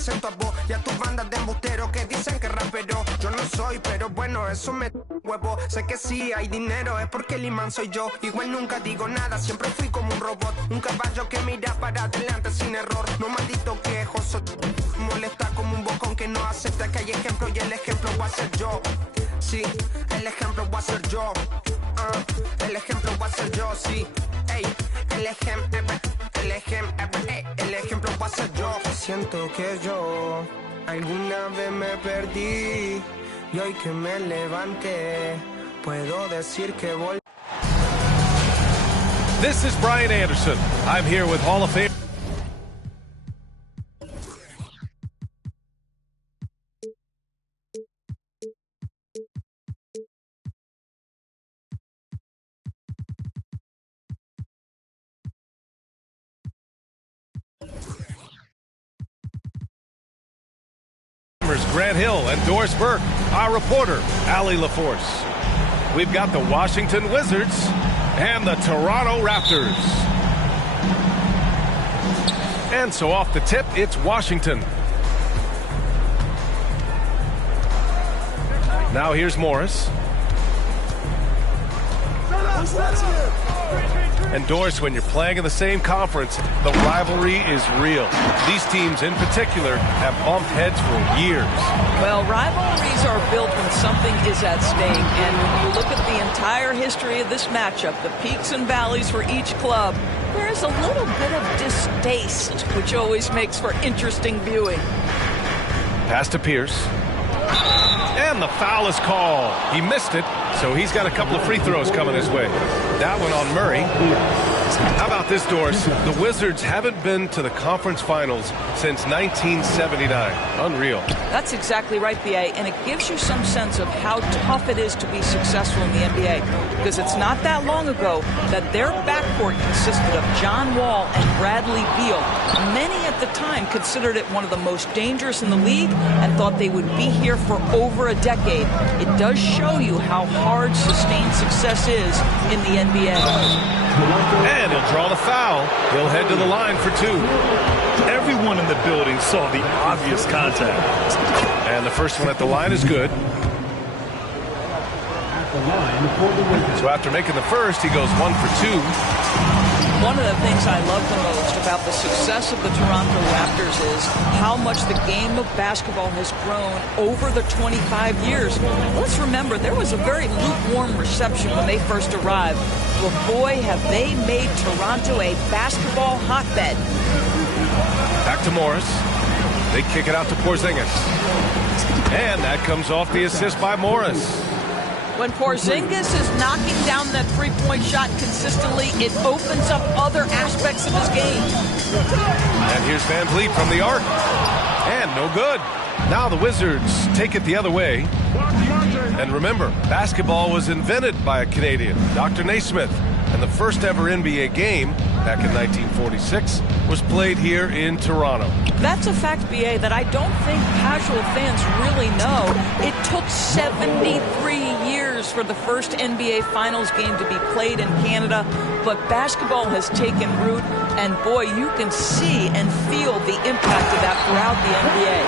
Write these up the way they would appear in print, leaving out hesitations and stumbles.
presento a vos y a tus bandas de embusteros que dicen que rapero yo no soy, pero bueno, eso me huevo. Sé que sí hay dinero, es porque el imán soy yo. Igual nunca digo nada, siempre fui como un robot, un caballo que mira para adelante sin error. No maldito quejoso, molesta como un bocón que no acepta que hay ejemplo y el ejemplo voy a ser yo. Sí, el ejemplo voy a ser yo. El ejemplo va a ser yo, sí. Ey, el ejemplo va a ser yo. Siento que yo alguna vez me perdí y hoy que me levanté puedo decir que volví. This is Brian Anderson. I'm here with Hall of Fame. Grant Hill and Doris Burke, our reporter, Allie LaForce. We've got the Washington Wizards and the Toronto Raptors. And so off the tip, it's Washington. Now here's Morris. And Doris, when you're playing in the same conference, the rivalry is real. These teams in particular have bumped heads for years. Well, rivalries are built when something is at stake. And when you look at the entire history of this matchup, the peaks and valleys for each club, there is a little bit of distaste, which always makes for interesting viewing. Pass to Pierce. And the foul is called. He missed it, so he's got a couple of free throws coming his way. That one on Murray. How about this, Doris? The Wizards haven't been to the conference finals since 1979. Unreal. That's exactly right, B.A., and it gives you some sense of how tough it is to be successful in the NBA, because it's not that long ago that their backcourt consisted of John Wall and Bradley Beal. Many at the time considered it one of the most dangerous in the league and thought they would be here for over a decade. It does show you how hard sustained success is in the NBA. And he'll draw the foul. He'll head to the line for two. Everyone in the building saw the obvious contact. And the first one at the line is good. So after making the first, he goes 1 for 2. One of the things I love the most about the success of the Toronto Raptors is how much the game of basketball has grown over the 25 years. Let's remember, there was a very lukewarm reception when they first arrived. But boy, have they made Toronto a basketball hotbed. Back to Morris. They kick it out to Porzingis. And that comes off the assist by Morris. When Porzingis is knocking down that three-point shot consistently, it opens up other aspects of his game. And here's Van Vliet from the arc. And no good. Now the Wizards take it the other way. And remember, basketball was invented by a Canadian, Dr. Naismith. And the first ever NBA game, back in 1946, was played here in Toronto. That's a fact, B.A., that I don't think casual fans really know. It took 73 years for the first NBA Finals game to be played in Canada, but basketball has taken root, and boy, you can see and feel the impact of that throughout the NBA.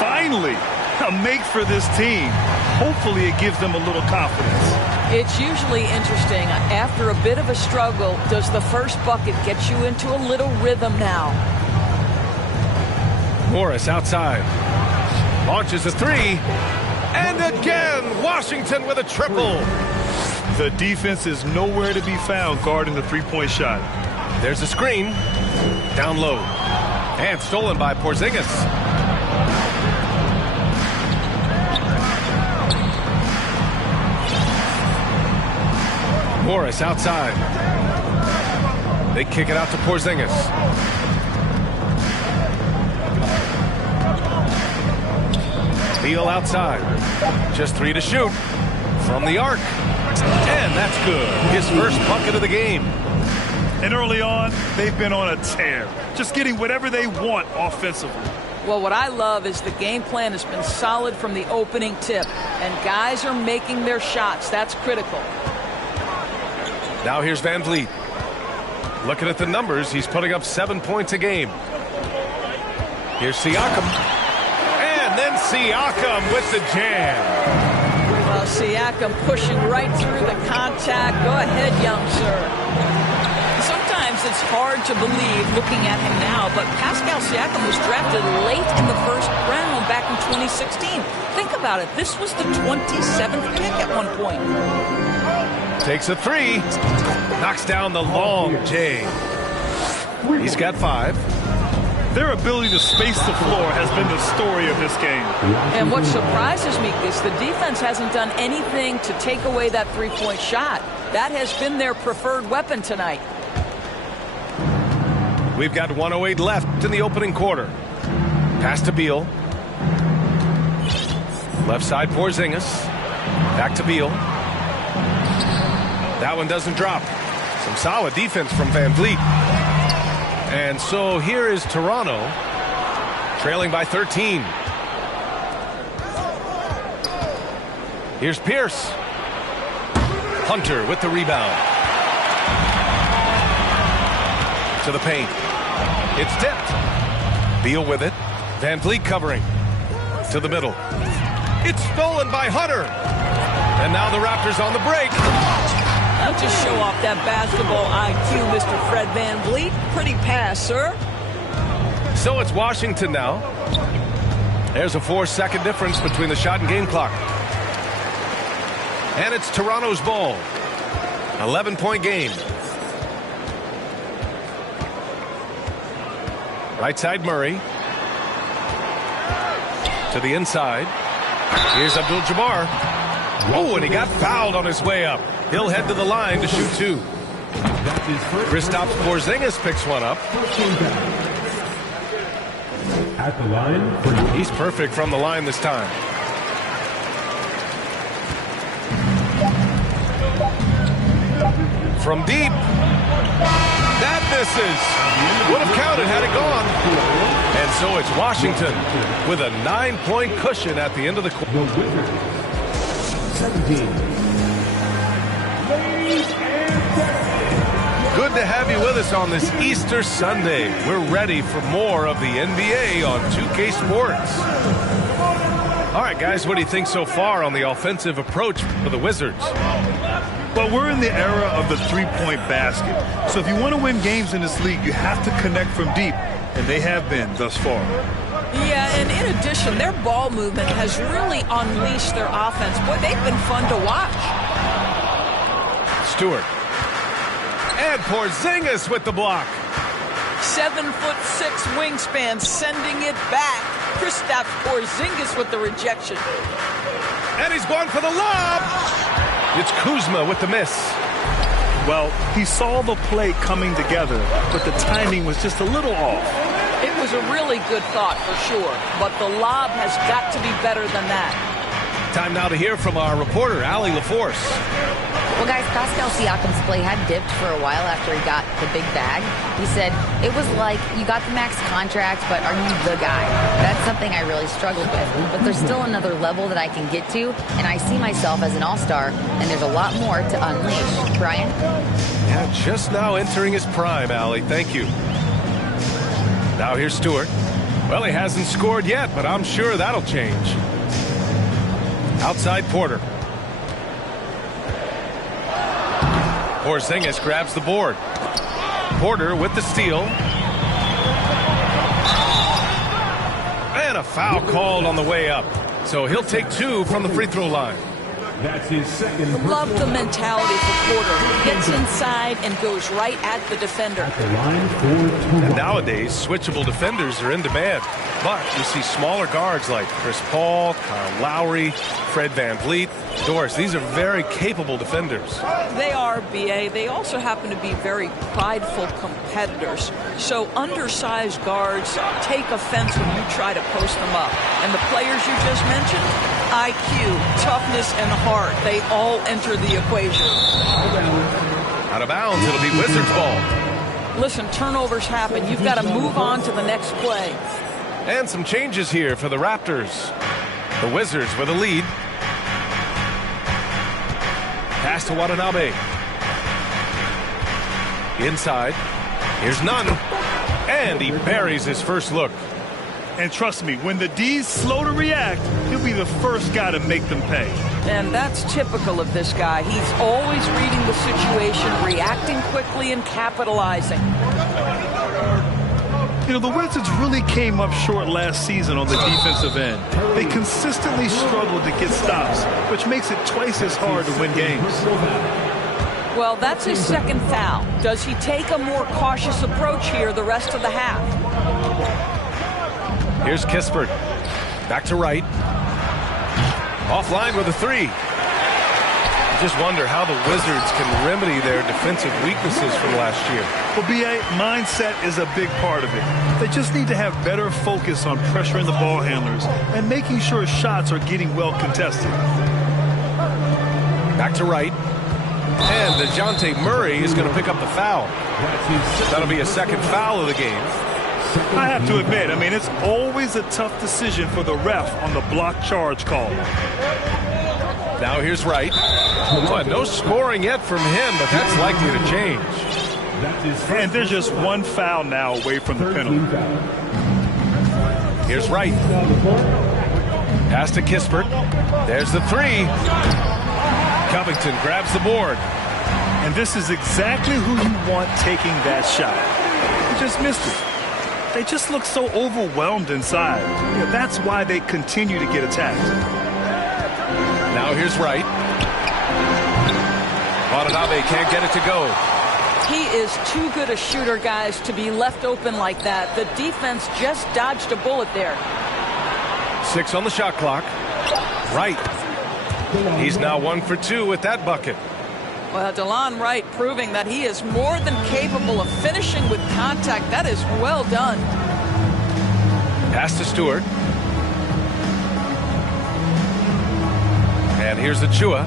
Finally, a make for this team. Hopefully it gives them a little confidence. It's usually interesting. After a bit of a struggle, does the first bucket get you into a little rhythm now? Morris outside. Launches a three. And again, Washington with a triple. The defense is nowhere to be found guarding the three-point shot. There's a screen. Down low. And stolen by Porzingis. Morris outside. They kick it out to Porzingis. Beal outside. Just 3 to shoot. From the arc. And that's good. His first bucket of the game. And early on, they've been on a tear. Just getting whatever they want offensively. Well, what I love is the game plan has been solid from the opening tip. And guys are making their shots. That's critical. Now here's Van Vliet. Looking at the numbers, he's putting up 7 points a game. Here's Siakam. And then Siakam with the jam. Well, Siakam pushing right through the contact. Go ahead, young sir. Sometimes it's hard to believe looking at him now, but Pascal Siakam was drafted late in the first round back in 2016. Think about it. This was the 27th pick at one point. Takes a three. Knocks down the long J. He's got 5. Their ability to space the floor has been the story of this game. And what surprises me is the defense hasn't done anything to take away that three-point shot. That has been their preferred weapon tonight. We've got 1:08 left in the opening quarter. Pass to Beal. Left side Porzingis. Back to Beal. That one doesn't drop. Some solid defense from Van Vliet. And so here is Toronto, trailing by 13. Here's Pierce. Hunter with the rebound. To the paint. It's tipped. Beal with it. Van Vliet covering. To the middle. It's stolen by Hunter. And now the Raptors on the break. I'll just show off that basketball IQ, Mr. Fred Van Vliet. Pretty pass, sir. So it's Washington now. There's a 4-second difference between the shot and game clock. And it's Toronto's ball. 11-point game. Right side Murray. To the inside. Here's Abdul-Jabbar. Oh, and he got fouled on his way up. He'll head to the line to shoot 2. Kristaps Porzingis picks one up. At the line. He's perfect from the line this time. From deep. That misses. Would have counted had it gone. And so it's Washington with a 9-point cushion at the end of the quarter. 17. Good to have you with us on this Easter Sunday. We're ready for more of the NBA on 2K Sports. All right, guys, what do you think so far on the offensive approach for the Wizards? Well, we're in the era of the three-point basket. So if you want to win games in this league, you have to connect from deep, and they have been thus far. Yeah, and in addition, their ball movement has really unleashed their offense. Boy, they've been fun to watch. Stewart. And Porzingis with the block. 7'6" wingspan, sending it back. Kristaps Porzingis with the rejection. And he's going for the lob. It's Kuzma with the miss. Well, he saw the play coming together, but the timing was just a little off. It was a really good thought for sure, but the lob has got to be better than that. Time now to hear from our reporter, Allie LaForce. Well, guys, Pascal Siakam's play had dipped for a while after he got the big bag. He said, it was like, you got the max contract, but are you the guy? That's something I really struggled with. But there's still another level that I can get to, and I see myself as an all-star, and there's a lot more to unleash. Brian? Yeah, just now entering his prime, Allie. Thank you. Now here's Stewart. Well, he hasn't scored yet, but I'm sure that'll change. Outside Porter. Porzingis grabs the board. Porter with the steal. And a foul called on the way up. So he'll take 2 from the free throw line. That's his second. Love the mentality for Porter. Gets inside and goes right at the defender. At the line for 2. And nowadays, switchable defenders are in demand. But you see smaller guards like Chris Paul, Kyle Lowry, Fred Van Vliet, Doris. These are very capable defenders. They are, B.A. They also happen to be very prideful competitors. So undersized guards take offense when you try to post them up. And the players you just mentioned, IQ, toughness, and heart, they all enter the equation. Out of bounds, it'll be Wizards ball. Listen, turnovers happen. You've got to move on to the next play. And some changes here for the Raptors. The Wizards with a lead. Pass to Watanabe. Inside. Here's Nunn. And he buries his first look. And trust me, when the D's slow to react, he'll be the first guy to make them pay. And that's typical of this guy. He's always reading the situation, reacting quickly, and capitalizing. You know, the Wizards really came up short last season on the defensive end. They consistently struggled to get stops, which makes it twice as hard to win games. Well, that's his second foul. Does he take a more cautious approach here the rest of the half? Here's Kispert. Back to Wright. Offline with a three. Just wonder how the Wizards can remedy their defensive weaknesses from last year. Well, B.A., mindset is a big part of it. They just need to have better focus on pressuring the ball handlers and making sure shots are getting well contested. Back to Wright. And DeJounte Murray is going to pick up the foul. That'll be a second foul of the game. I have to admit, I mean, it's always a tough decision for the ref on the block charge call. Now here's Wright. Well, no scoring yet from him, but that's likely to change. And there's just one foul now away from the penalty. Here's Wright. Pass to Kispert. There's the three. Covington grabs the board. And this is exactly who you want taking that shot. He just missed it. They just look so overwhelmed inside. You know, that's why they continue to get attacked. Now here's Wright. Watanabe can't get it to go. He is too good a shooter, guys, to be left open like that. The defense just dodged a bullet there. 6 on the shot clock. Wright. He's now 1 for 2 with that bucket. Well, Delon Wright proving that he is more than capable of finishing with contact. That is well done. Pass to Stewart. And here's Achua.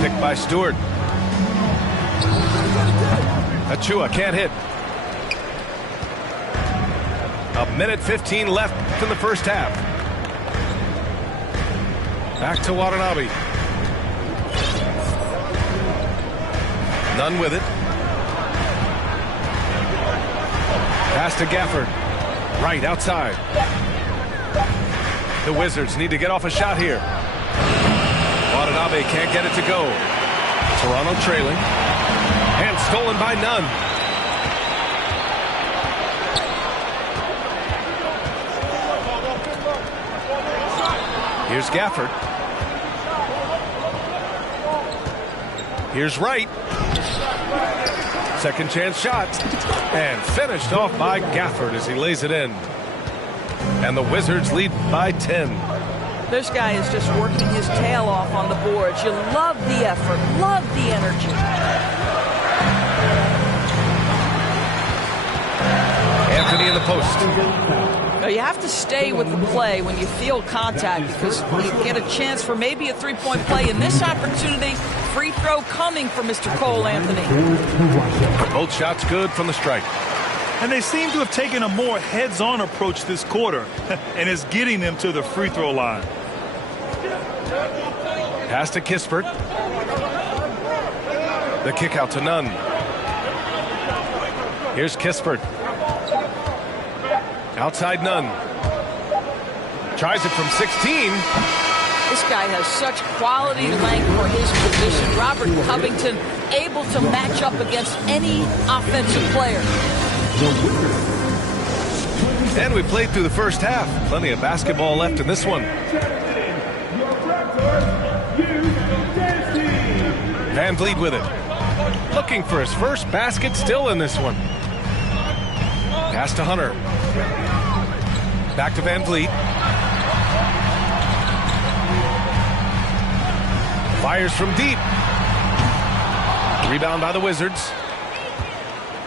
Picked by Stewart. Achua can't hit. 1:15 left in the first half. Back to Watanabe. None with it. Pass to Gafford. Right outside. The Wizards need to get off a shot here. Watanabe can't get it to go. Toronto trailing. And stolen by Nunn. Here's Gafford. Here's Wright. Second chance shot. And finished off by Gafford as he lays it in. And the Wizards lead by 10. This guy is just working his tail off on the boards. You love the effort, love the energy. Anthony in the post. Now you have to stay with the play when you feel contact because you get a chance for maybe a three-point play. In this opportunity, free throw coming for Mr. Cole Anthony. Both shots good from the strike. And they seem to have taken a more heads-on approach this quarter, and it's getting them to the free throw line. Pass to Kispert. The kick out to Nunn. Here's Kispert. Outside Nunn. Tries it from 16. This guy has such quality length for his position. Robert Covington able to match up against any offensive player. And we played through the first half. Plenty of basketball left in this one. Van Vliet with it. Looking for his first basket still in this one. Pass to Hunter. Back to Van Vliet. Fires from deep. Rebound by the Wizards.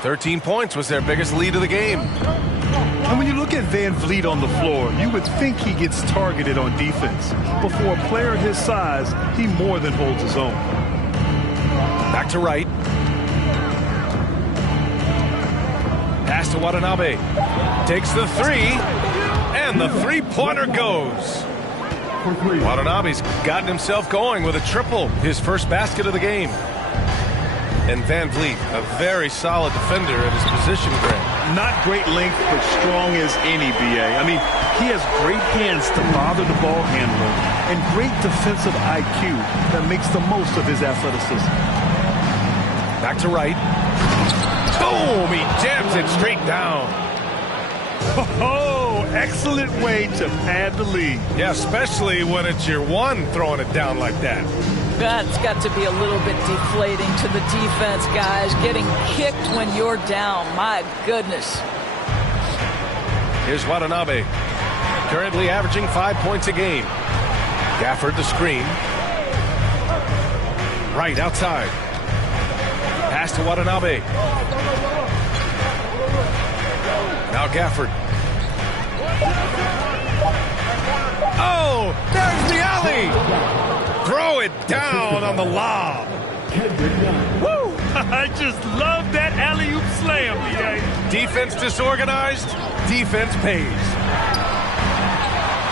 13 points was their biggest lead of the game. And when you look at Van Vliet on the floor, you would think he gets targeted on defense. But for a player his size, he more than holds his own. Back to Wright. Pass to Watanabe. Takes the three. And the three-pointer goes. Watanabe's gotten himself going with a triple. His first basket of the game. And Van Vliet, a very solid defender at his position, Greg. not great length, but strong as any, B.A. I mean, he has great hands to bother the ball handler and great defensive IQ that makes the most of his athleticism. Back to right. Boom! He jams it straight down. Oh, excellent way to pad the lead. Yeah, especially when it's your one throwing it down like that. That's got to be a little bit deflating to the defense, guys. Getting kicked when you're down. My goodness. Here's Watanabe. Currently averaging 5 points a game. Gafford the screen. Right outside. Pass to Watanabe. Now Gafford. Oh, there's the alley. Throw it down on the lob. Woo! I just love that alley-oop slam, B.A. Defense disorganized. Defense pays.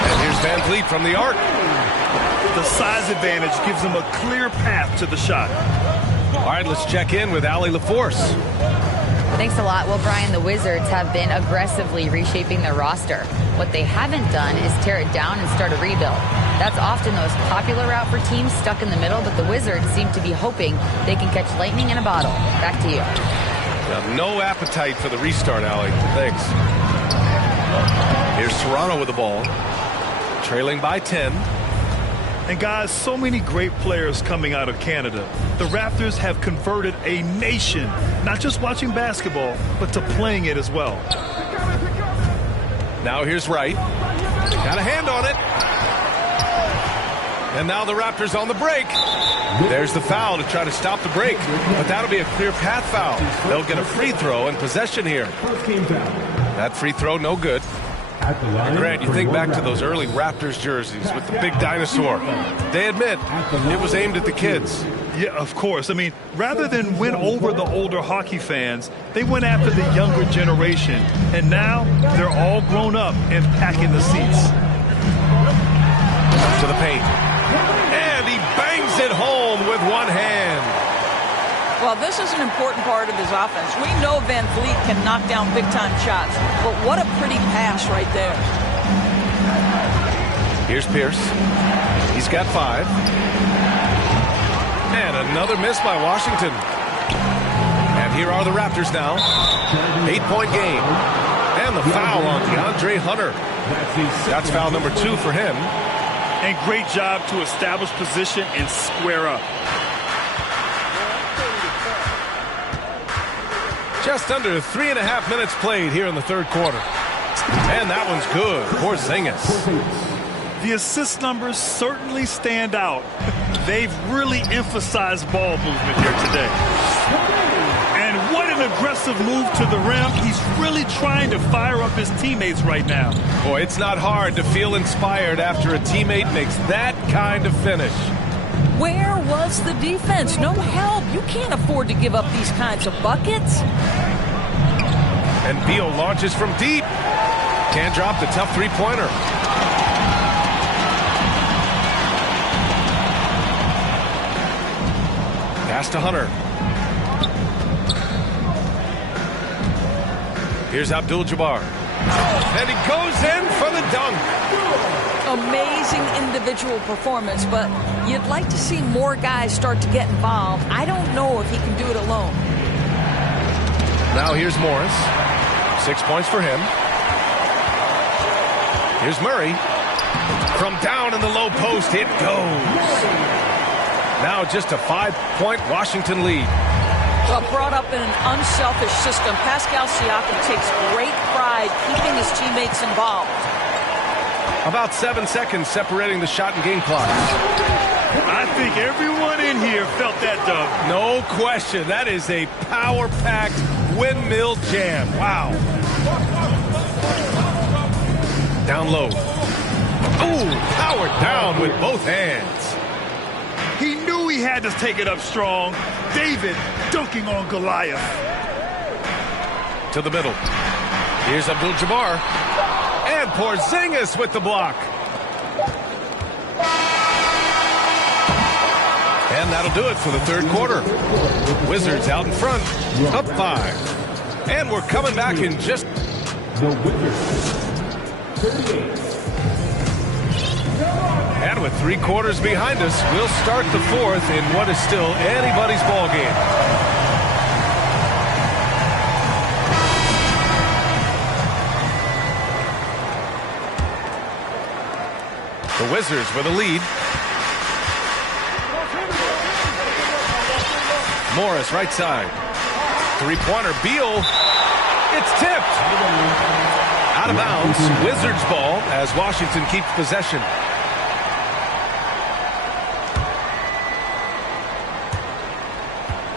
And here's Van Vliet from the arc. The size advantage gives him a clear path to the shot. All right, let's check in with Allie LaForce. Thanks a lot. Well, Brian, the Wizards have been aggressively reshaping their roster. What they haven't done is tear it down and start a rebuild. That's often the most popular route for teams stuck in the middle, but the Wizards seem to be hoping they can catch lightning in a bottle. Back to you. Now, no appetite for the restart, Allie. Thanks. Here's Toronto with the ball. Trailing by 10. And guys, so many great players coming out of Canada. The Raptors have converted a nation, not just watching basketball, but to playing it as well. Now here's Wright. Got a hand on it. And now the Raptors on the break. There's the foul to try to stop the break. But that'll be a clear path foul. They'll get a free throw and possession here. That free throw, no good. And Grant, you think back to those early Raptors jerseys with the big dinosaur. They admit it was aimed at the kids. Yeah, of course. I mean, rather than win over the older hockey fans, they went after the younger generation. And now they're all grown up and packing the seats. Up to the paint. And he bangs it home with one hand. Well, this is an important part of his offense. We know Van Vliet can knock down big-time shots, but what a pretty pass right there. Here's Pierce. He's got 5. And another miss by Washington. And here are the Raptors now. 8-point game. And the foul on DeAndre Hunter. That's foul number 2 for him. And great job to establish position and square up. Just under 3.5 minutes played here in the third quarter. And that one's good. Porzingis. The assist numbers certainly stand out. They've really emphasized ball movement here today. And what an aggressive move to the rim. He's really trying to fire up his teammates right now. Boy, it's not hard to feel inspired after a teammate makes that kind of finish. Where was the defense? No help. You can't afford to give up these kinds of buckets. And Beal launches from deep. Can't drop the tough three-pointer. Pass to Hunter. Here's Abdul-Jabbar. And he goes in for the dunk. Amazing individual performance, but you'd like to see more guys start to get involved. I don't know if he can do it alone. Now here's Morris. 6 points for him. Here's Murray. From down in the low post, it goes. Now just a 5-point Washington lead. Well, brought up in an unselfish system, Pascal Siakam takes great pride keeping his teammates involved. About 7 seconds separating the shot and game clock. I think everyone in here felt that dunk. No question. That is a power-packed windmill jam. Wow. Down low. Ooh, powered down with both hands. He knew he had to take it up strong. David dunking on Goliath. To the middle. Here's Abdul-Jabbar. And Porzingis with the block. And that'll do it for the third quarter. Wizards out in front, up 5. And we're coming back in just... The Wizards, 38. And with 3 quarters behind us, we'll start the 4th in what is still anybody's ball game. The Wizards with a lead. Morris right side. 3-pointer, Beal. It's tipped. Out of bounds. Wizards ball as Washington keeps possession.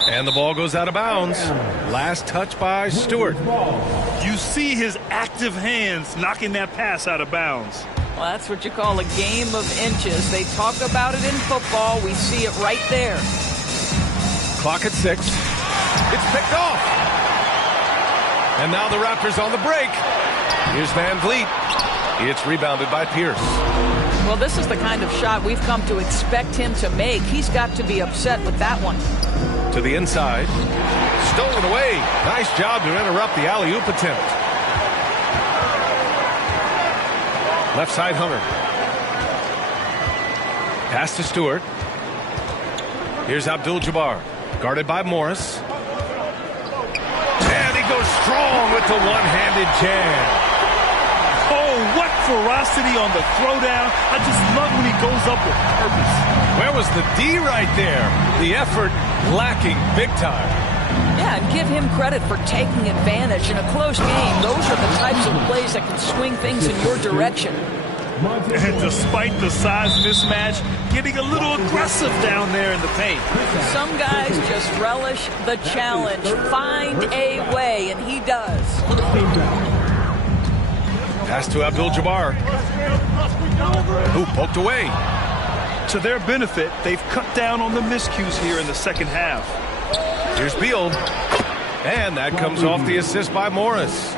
And the ball goes out of bounds. Last touch by Stewart. You see his active hands knocking that pass out of bounds. Well, that's what you call a game of inches. They talk about it in football. We see it right there. Clock at 6. It's picked off. And now the Raptors on the break. Here's Van Vliet. It's rebounded by Pierce. Well, this is the kind of shot we've come to expect him to make. He's got to be upset with that one. To the inside. Stolen away. Nice job to interrupt the alley-oop attempt. Left side, Hunter. Pass to Stewart. Here's Abdul-Jabbar. Guarded by Morris. And he goes strong with the one-handed jam. Oh, what ferocity on the throwdown. I just love when he goes up with purpose. Where was the D right there? The effort lacking big time. Yeah, and give him credit for taking advantage in a close game. Those are the types of plays that can swing things in your direction. And despite the size mismatch, getting a little aggressive down there in the paint. Some guys just relish the challenge. Find a way, and he does. Pass to Abdul-Jabbar, who poked away. To their benefit, they've cut down on the miscues here in the second half. Here's Beal. And that comes off the assist by Morris.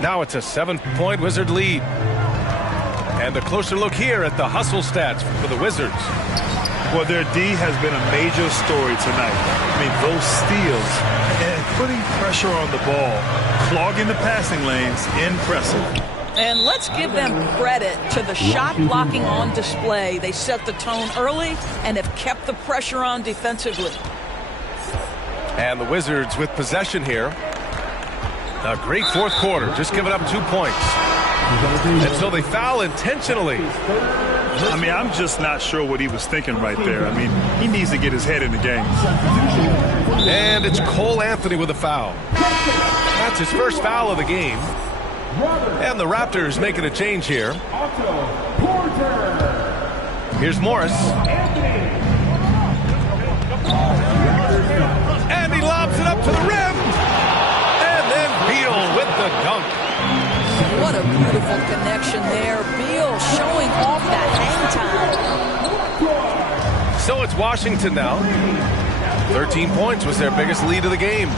Now it's a 7-point Wizard lead. And a closer look here at the hustle stats for the Wizards. Well, their D has been a major story tonight. I mean, those steals and putting pressure on the ball, clogging the passing lanes, impressive. And let's give them credit to the shot blocking on display. They set the tone early and have kept the pressure on defensively. And the Wizards with possession here. A great 4th quarter, just giving up 2 points. And so they foul intentionally. I mean, I'm just not sure what he was thinking right there. I mean, he needs to get his head in the game. And it's Cole Anthony with a foul. That's his first foul of the game. And the Raptors making a change here. Here's Morris. And he lobs it up to the rim. And then Beal with the dunk. What a beautiful connection there. Beal showing off that hang time. So it's Washington now. 13 points was their biggest lead of the game.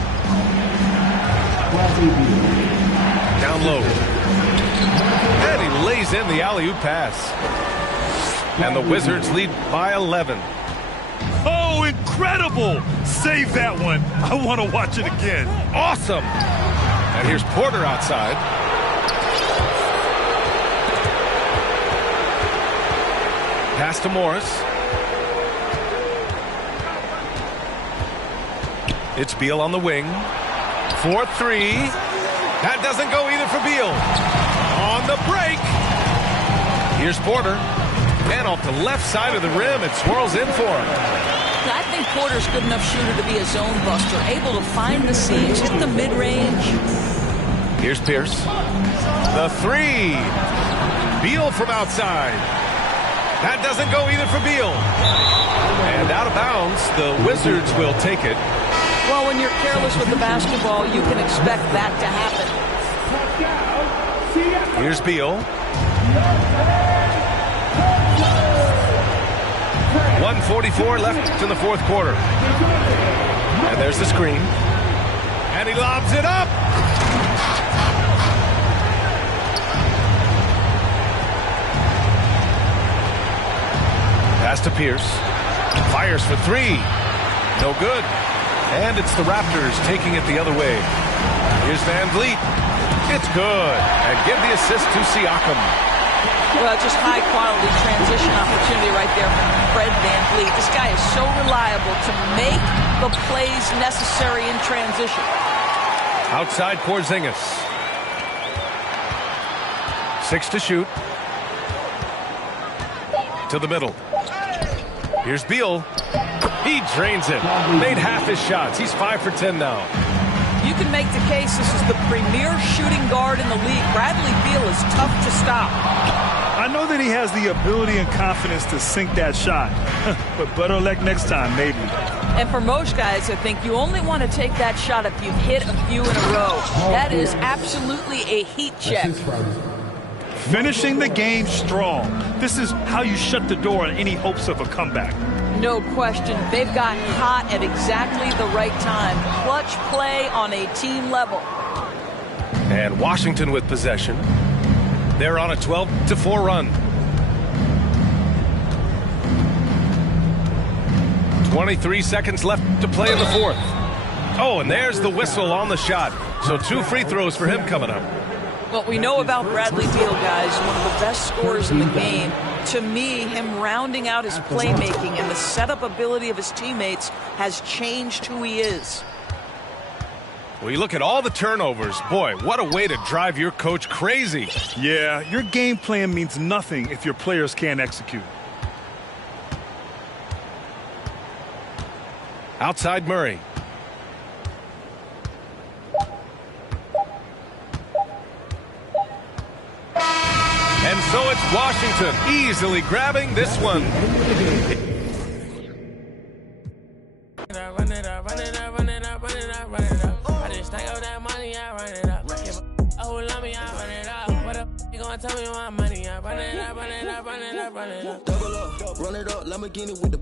Down low. And he lays in the alley-oop pass. And the Wizards lead by 11. Oh, incredible! Save that one. I want to watch it again. Awesome. And here's Porter outside. Pass to Morris. It's Beal on the wing. 4-3. That doesn't go either for Beal. On the break. Here's Porter. And off the left side of the rim, it swirls in for him. I think Porter's good enough shooter to be a zone buster, able to find the seams, hit the mid-range. Here's Pierce. The 3. Beal from outside. That doesn't go either for Beal. And out of bounds, the Wizards will take it. Well, when you're careless with the basketball, you can expect that to happen. Here's Beal. 1:44 left in the 4th quarter. And there's the screen. And he lobs it up. Pass to Pierce. Fires for 3. No good. And it's the Raptors taking it the other way. Here's Van Vliet. It's good. And give the assist to Siakam. Well, just high-quality transition opportunity right there from Fred VanVleet. This guy is so reliable to make the plays necessary in transition. Outside Porzingis. 6 to shoot. To the middle. Here's Beal. He drains it. Made half his shots. He's 5 for 10 now. You can make the case this is the premier shooting guard in the league. Bradley Beal is tough to stop. I know that he has the ability and confidence to sink that shot. But better luck next time, maybe. And for most guys, I think you only want to take that shot if you've hit a few in a row. That is absolutely a heat check. Finishing the game strong. This is how you shut the door on any hopes of a comeback. No question. They've gotten hot at exactly the right time. Clutch play on a team level. And Washington with possession. They're on a 12-4 run. 23 seconds left to play in the fourth. Oh, and there's the whistle on the shot. So 2 free throws for him coming up. What we know about Bradley Beal, guys, one of the best scorers in the game. To me, him rounding out his playmaking and the setup ability of his teammates has changed who he is. Well, you look at all the turnovers. Boy, what a way to drive your coach crazy. Yeah, your game plan means nothing if your players can't execute. Outside Murray. And so it's Washington easily grabbing this one. Run it up. I just stack up that money, I run it up. Oh, love me, I run it up. What up? You gonna tell me my money? I run it up. Double up, run it up, Lamborghini with the